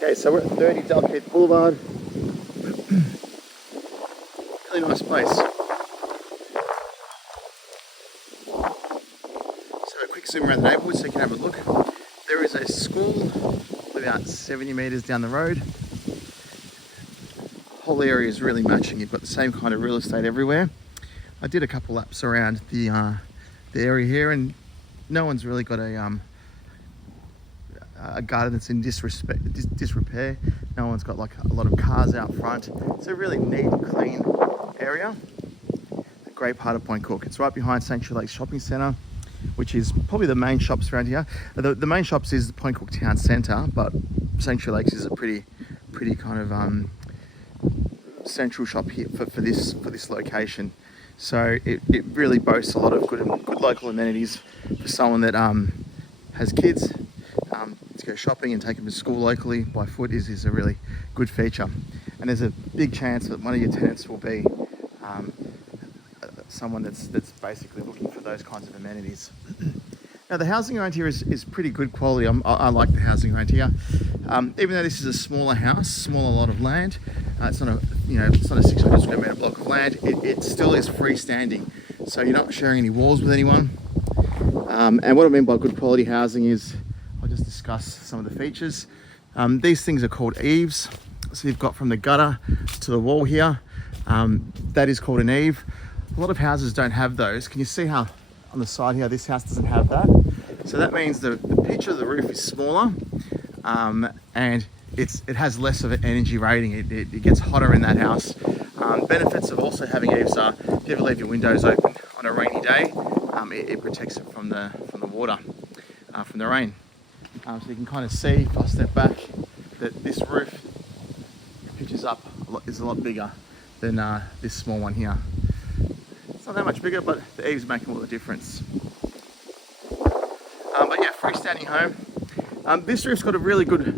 Okay, so we're at 30 Dalkeith Boulevard. Really nice place. So a quick zoom around the neighbourhood so you can have a look. There is a school about 70 metres down the road. The whole area is really matching. You've got the same kind of real estate everywhere. I did a couple laps around the area here, and no one's really got a garden that's in disrepair. No one's got like a lot of cars out front. It's a really neat, clean area. A great part of Point Cook. It's right behind Sanctuary Lakes Shopping Centre, which is probably the main shops around here. The main shops is the Point Cook Town Centre, but Sanctuary Lakes is a pretty kind of central shop here for this location. So it really boasts a lot of good local amenities for someone that has kids. To go shopping and take them to school locally by foot is a really good feature. And there's a big chance that one of your tenants will be someone that's basically looking for those kinds of amenities. Now the housing around here is pretty good quality. I like the housing around here. Even though this is a smaller house, smaller lot of land, it's not a 600 square metre block of land. It still is freestanding, so you're not sharing any walls with anyone. And what I mean by good quality housing is, I'll just discuss some of the features. These things are called eaves. So you've got from the gutter to the wall here. That is called an eave. A lot of houses don't have those. Can you see how on the side here, this house doesn't have that? So that means the pitch of the roof is smaller, and it has less of an energy rating. It gets hotter in that house. Benefits of also having eaves are, if you ever leave your windows open on a rainy day, it protects it from the water, from the rain. So you can kind of see, if I step back, that this roof pitches up is a lot bigger than this small one here. It's not that much bigger, but the eaves make all the difference. But yeah, freestanding home. This roof's got a really good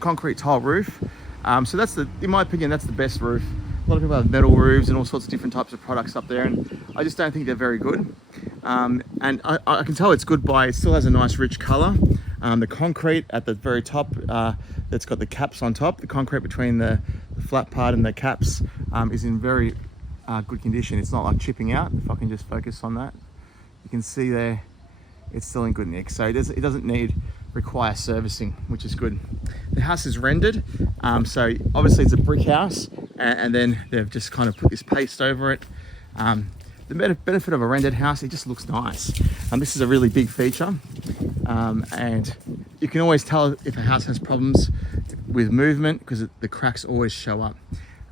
concrete tile roof. So that's in my opinion, that's the best roof. A lot of people have metal roofs and all sorts of different types of products up there, and I just don't think they're very good. And I can tell it's good by, it still has a nice rich colour. The concrete at the very top, that's got the caps on top, the concrete between the flat part and the caps is in very good condition. It's not like chipping out. If I can just focus on that, you can see there, it's still in good nick. So it doesn't require servicing, which is good. The house is rendered, so obviously it's a brick house, and then they've just kind of put this paste over it. The benefit of a rendered house, it just looks nice. This is a really big feature, and you can always tell if a house has problems with movement because the cracks always show up.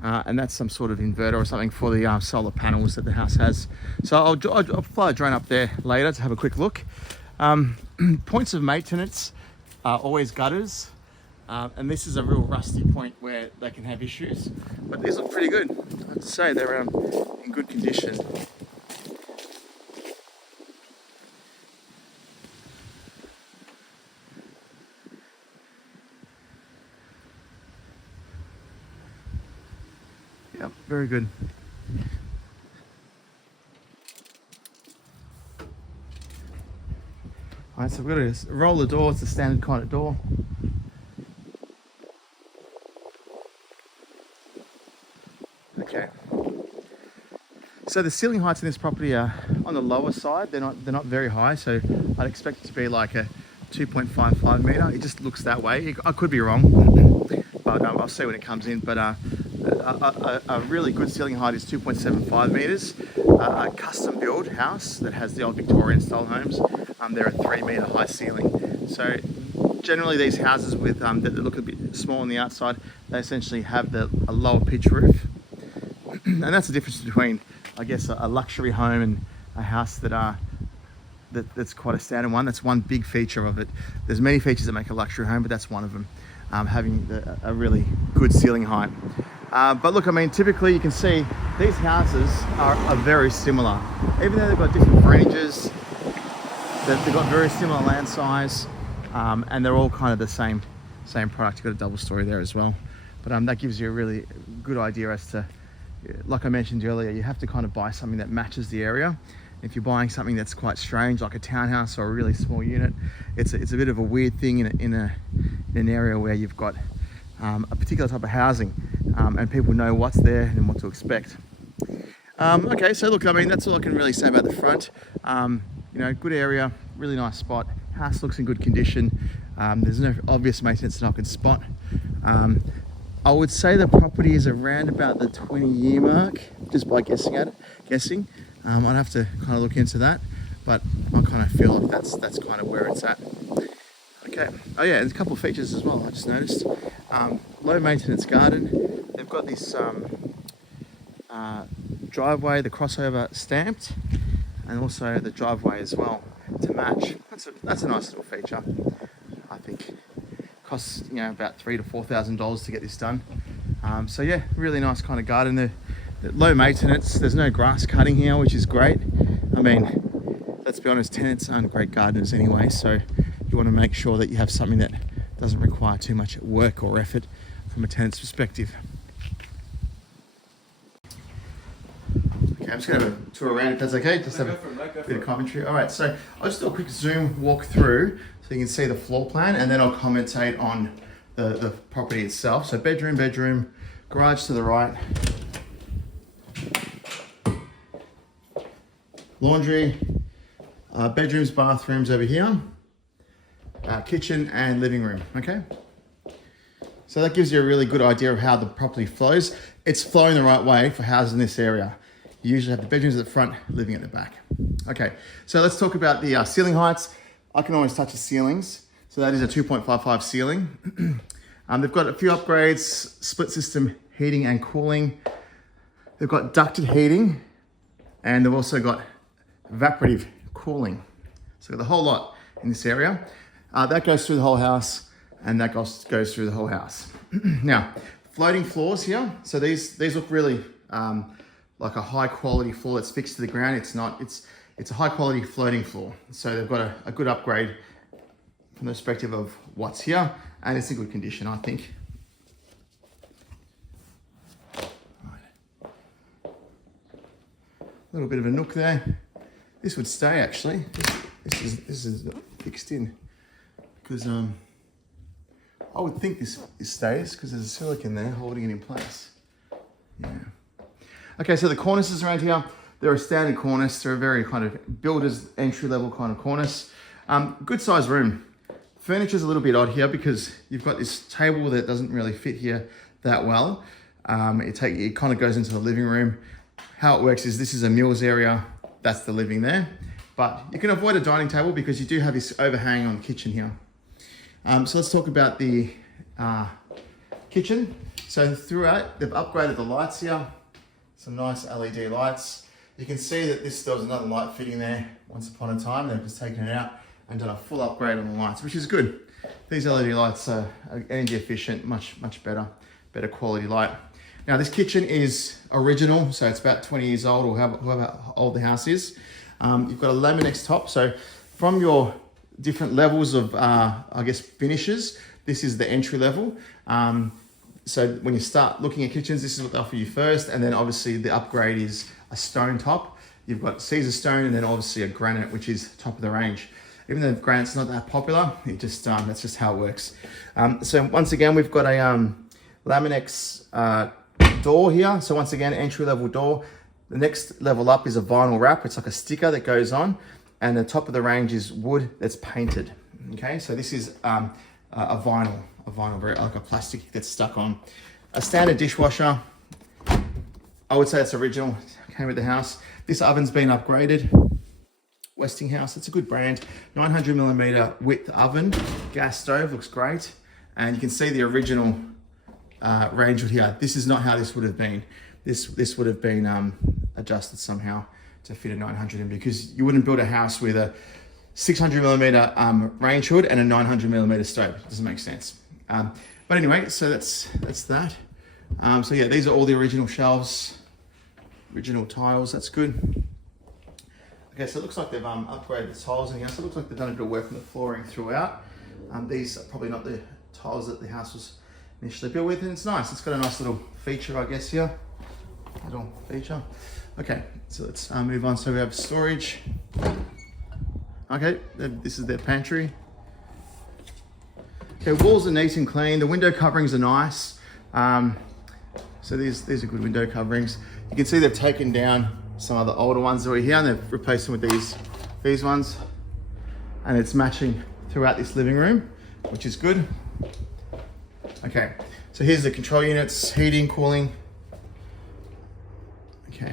And that's some sort of inverter or something for the solar panels that the house has. So I'll fly a drone up there later to have a quick look. Points of maintenance are always gutters, and this is a real rusty point where they can have issues, but these look pretty good. I have to say they're in good condition. Yep, very good. Alright, so we've got to roll the door. It's a standard kind of door. Okay. So the ceiling heights in this property are on the lower side. They're not very high, so I'd expect it to be like a 2.55 metre. It just looks that way. I could be wrong, but I'll see when it comes in. But a really good ceiling height is 2.75 metres. A custom build house that has the old Victorian style homes, they're a 3 metre high ceiling. So generally these houses with that look a bit small on the outside, they essentially have a lower pitch roof. And that's the difference between, I guess, a luxury home and a house that's quite a standard one. That's one big feature of it. There's many features that make a luxury home, but that's one of them, having a really good ceiling height. But look, I mean, typically you can see these houses are very similar. Even though they've got different frontages, they've got very similar land size, and they're all kind of the same product. You've got a double story there as well. But that gives you a really good idea as to, like I mentioned earlier, you have to kind of buy something that matches the area. If you're buying something that's quite strange, like a townhouse or a really small unit, it's a bit of a weird thing in in an area where you've got a particular type of housing, and people know what's there and what to expect. Okay, so look, I mean, that's all I can really say about the front. You know, good area, really nice spot. House looks in good condition. There's no obvious maintenance that I can spot. I would say the property is around about the 20-year mark, just by guessing. I'd have to kind of look into that, but I kind of feel like that's kind of where it's at. Okay. Oh yeah, there's a couple of features as well. I just noticed. Low maintenance garden. They've got this driveway, the crossover stamped, and also the driveway as well to match. That's a nice little feature. I think costs about $3,000 to $4,000 to get this done. So yeah, really nice kind of garden there. Low maintenance. There's no grass cutting here, which is great. I mean, let's be honest, tenants aren't great gardeners anyway, so you want to make sure that you have something that doesn't require too much work or effort from a tenant's perspective. Okay, I'm just going to tour around if that's okay. Just have a bit of commentary. All right, so I'll just do a quick zoom walk through so you can see the floor plan, and then I'll commentate on the property itself. So bedroom, garage to the right, laundry, bedrooms, bathrooms over here, kitchen and living room, okay? So that gives you a really good idea of how the property flows. It's flowing the right way for houses in this area. You usually have the bedrooms at the front, living at the back. Okay, so let's talk about the ceiling heights. I can always touch the ceilings. So that is a 2.55 ceiling. They've got a few upgrades, split system heating and cooling. They've got ducted heating, and they've also got evaporative cooling. So the whole lot in this area. That goes through the whole house, and that goes through the whole house. Now, floating floors here. So these look really like a high quality floor that's fixed to the ground. It's a high quality floating floor. So they've got a good upgrade from the perspective of what's here, and it's in good condition, I think. A little bit of a nook there. This would stay actually. This is fixed in because I would think this stays because there's a silicone there holding it in place. Yeah. Okay, so the cornices around here, they're a standard cornice. They're a very kind of builder's entry level kind of cornice. Good size room. Furniture's a little bit odd here because you've got this table that doesn't really fit here that well. It kind of goes into the living room. How it works is this is a meals area. That's the living there. But you can avoid a dining table because you do have this overhang on the kitchen here. So let's talk about the kitchen. So throughout, they've upgraded the lights here. Some nice LED lights. You can see that there was another light fitting there once upon a time. They've just taken it out and done a full upgrade on the lights, which is good. These LED lights are energy efficient, much better quality light. Now this kitchen is original, so it's about 20 years old, or however old the house is. You've got a Laminex top, so from your different levels of, I guess, finishes, this is the entry level. So when you start looking at kitchens, this is what they offer you first, and then obviously the upgrade is a stone top. You've got Caesar stone, and then obviously a granite, which is top of the range. Even though granite's not that popular, that's just how it works. So once again, we've got a Laminex door here. So once again, entry level door. The next level up is a vinyl wrap. It's like a sticker that goes on, and the top of the range is wood that's painted. Okay, so this is a vinyl, like a plastic that's stuck on. A standard dishwasher. I would say it's original. Came with the house. This oven's been upgraded. Westinghouse, it's a good brand. 900mm width oven, gas stove, looks great. And you can see the original range here. This is not how this would have been. This would have been adjusted somehow to fit a 900 in, because you wouldn't build a house with a 600mm range hood and a 900mm stove. It doesn't make sense. But anyway, so that's that. So yeah, these are all the original shelves, original tiles. That's good. Okay, so it looks like they've upgraded the tiles in here. So it looks like they've done a bit of work on the flooring throughout. These are probably not the tiles that the house was initially built with, and it's nice. It's got a nice little feature, I guess, here. Little feature. Okay, so let's move on. So we have storage. Okay, this is their pantry. Okay, walls are neat and clean. The window coverings are nice. So these are good window coverings. You can see they've taken down some of the older ones that were here and they've replaced them with these ones. And it's matching throughout this living room, which is good. Okay, so here's the control units, heating, cooling. Okay.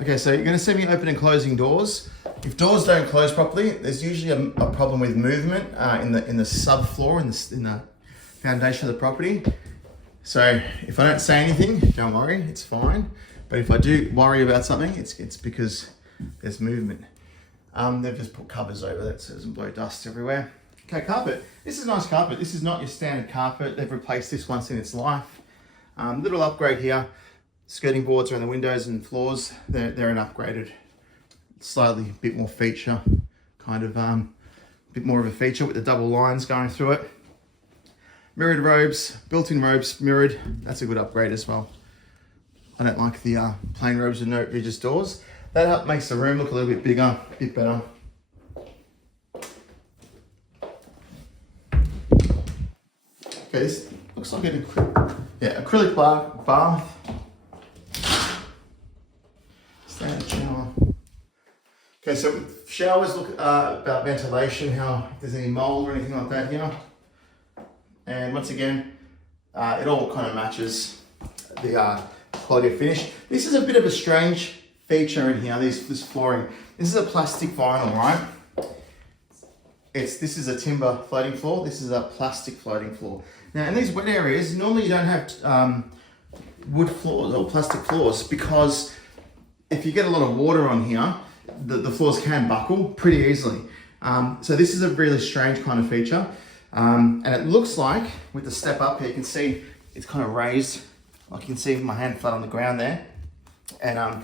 Okay, so you're gonna see me opening and closing doors. If doors don't close properly, there's usually a problem with movement in the subfloor, in the foundation of the property. So if I don't say anything, don't worry, it's fine. But if I do worry about something, it's because there's movement. They've just put covers over that so it doesn't blow dust everywhere. Okay, carpet. This is a nice carpet. This is not your standard carpet. They've replaced this once in its life. Little upgrade here. Skirting boards around the windows and floors. They're an upgraded, slightly bit more feature, kind of bit more of a feature with the double lines going through it. Mirrored robes, built-in robes, mirrored. That's a good upgrade as well. I don't like the plain robes with no ridges doors. That makes the room look a little bit bigger, a bit better. Okay, this looks like an acrylic bath. Standard shower. Okay, so showers look about ventilation, if there's any mold or anything like that here. And once again, it all kind of matches the quality of finish. This is a bit of a strange feature in here, this flooring. This is a plastic vinyl, right? This is a timber floating floor. This is a plastic floating floor. Now in these wet areas, normally you don't have wood floors or plastic floors because if you get a lot of water on here, the floors can buckle pretty easily. So this is a really strange kind of feature. And it looks like, with the step up here, you can see it's kind of raised. Like you can see my hand flat on the ground there. And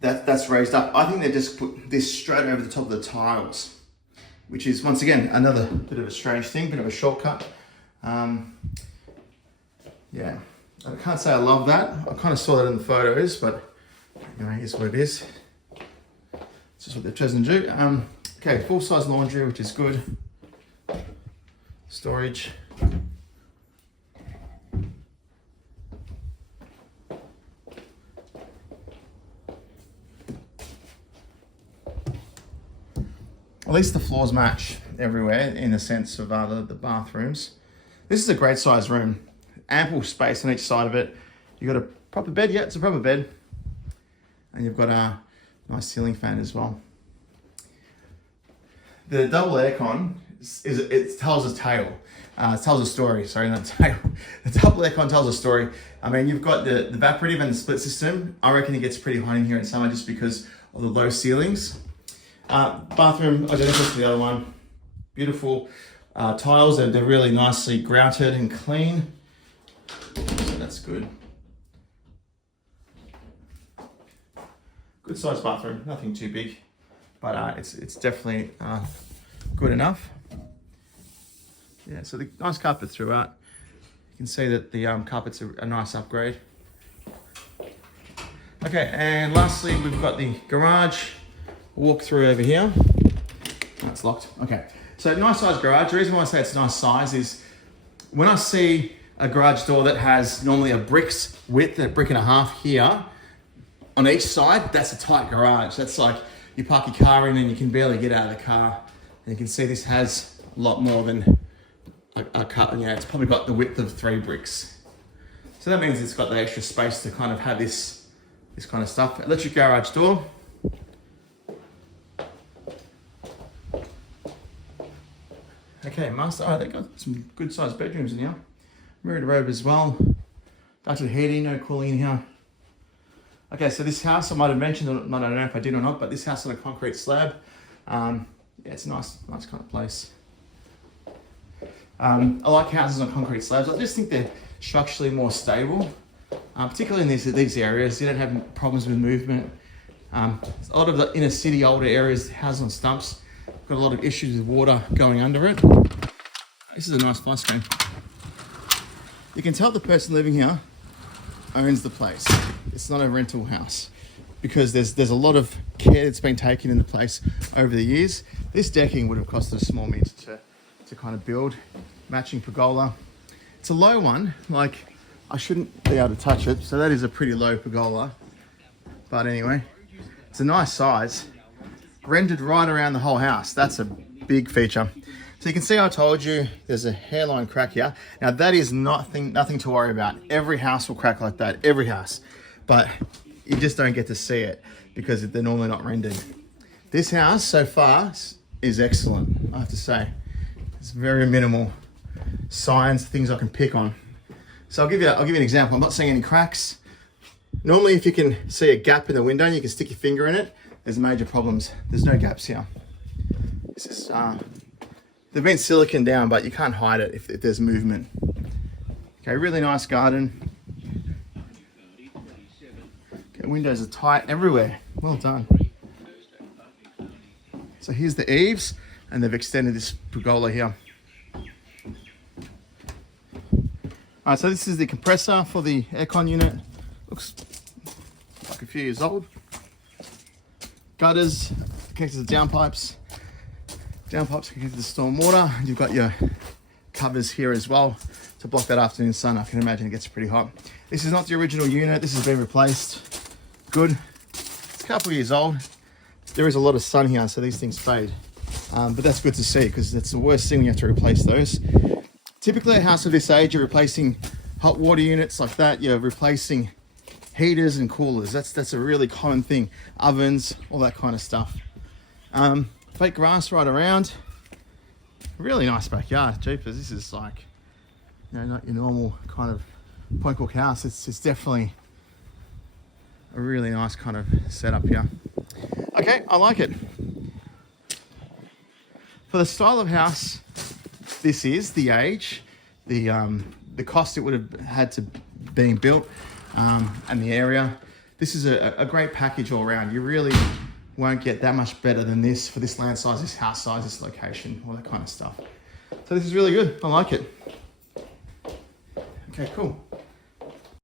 that's raised up. I think they just put this straight over the top of the tiles, which is, once again, another bit of a strange thing, bit of a shortcut. Yeah, I can't say I love that. I kind of saw that in the photos, but anyway, here's what it is. It's just what they've chosen to do. Okay, full-size laundry, which is good. Storage. At least the floors match everywhere in the sense of the bathrooms. This is a great size room. Ample space on each side of it. You've got a proper bed. Yeah, it's a proper bed. And you've got a nice ceiling fan as well. The double aircon it tells a tale. It tells a story, sorry, not a tale. The double aircon tells a story. I mean, you've got the evaporative and the split system. I reckon it gets pretty hot in here in summer just because of the low ceilings. Bathroom, identical to the other one. Beautiful tiles, they're really nicely grouted and clean. So that's good. Good sized bathroom, nothing too big, but it's definitely good enough. Yeah, so the nice carpet throughout. You can see that the carpet's a nice upgrade. Okay, and lastly, we've got the garage. Walk through over here. Oh, it's locked. Okay, so nice size garage. The reason why I say it's a nice size is when I see a garage door that has normally a brick's width, a brick and a half here on each side, that's a tight garage. That's like you park your car in and you can barely get out of the car. And you can see this has a lot more than a car. You know, it's probably got the width of 3 bricks. So that means it's got the extra space to kind of have this kind of stuff. Electric garage door. Okay, master. Oh, they've got some good sized bedrooms in here. Mirrored robe as well. Ducted heating, no cooling in here. Okay, so this house, I might have mentioned, I don't know if I did or not, but this house on a concrete slab. Yeah, it's a nice kind of place. I like houses on concrete slabs. I just think they're structurally more stable, particularly in these areas. You don't have problems with movement. A lot of the inner city, older areas, houses on stumps, got a lot of issues with water going under it. This is a nice fly screen. You can tell the person living here owns the place. It's not a rental house because there's a lot of care that's been taken in the place over the years. This decking would have costed a small mint to kind of build. Matching pergola. It's a low one, like I shouldn't be able to touch it. So that is a pretty low pergola. But anyway, it's a nice size. Rendered right around the whole house. That's a big feature. So you can see I told you there's a hairline crack here. Now that is nothing to worry about. Every house will crack like that, every house. But you just don't get to see it because they're normally not rendered. This house so far is excellent, I have to say. It's very minimal signs, things I can pick on. So I'll give you an example. I'm not seeing any cracks. Normally if you can see a gap in the window and you can stick your finger in it, there's major problems. There's no gaps here. This is, they've been silicon down, but you can't hide it if there's movement. Okay, really nice garden. Okay, windows are tight everywhere. Well done. So here's the eaves, and they've extended this pergola here. All right, so this is the compressor for the aircon unit. Looks like a few years old. Gutters connected to downpipes. Downpipes connected to the storm water. You've got your covers here as well to block that afternoon sun. I can imagine it gets pretty hot. This is not the original unit. This has been replaced. Good. It's a couple of years old. There is a lot of sun here, so these things fade. But that's good to see because it's the worst thing when you have to replace those. Typically a house of this age, you're replacing hot water units like that. You're replacing heaters and coolers. That's a really common thing. Ovens, all that kind of stuff. Fake grass right around. Really nice backyard. Jeepers, this is like, you know, not your normal kind of Point Cook house. It's definitely a really nice kind of setup here. Okay, I like it. For the style of house this is, the age, the cost it would have had to being built, and the area, this is a great package all around. You really won't get that much better than this for this land size, this house size, this location, all that kind of stuff. So this is really good. I like it. Okay, cool.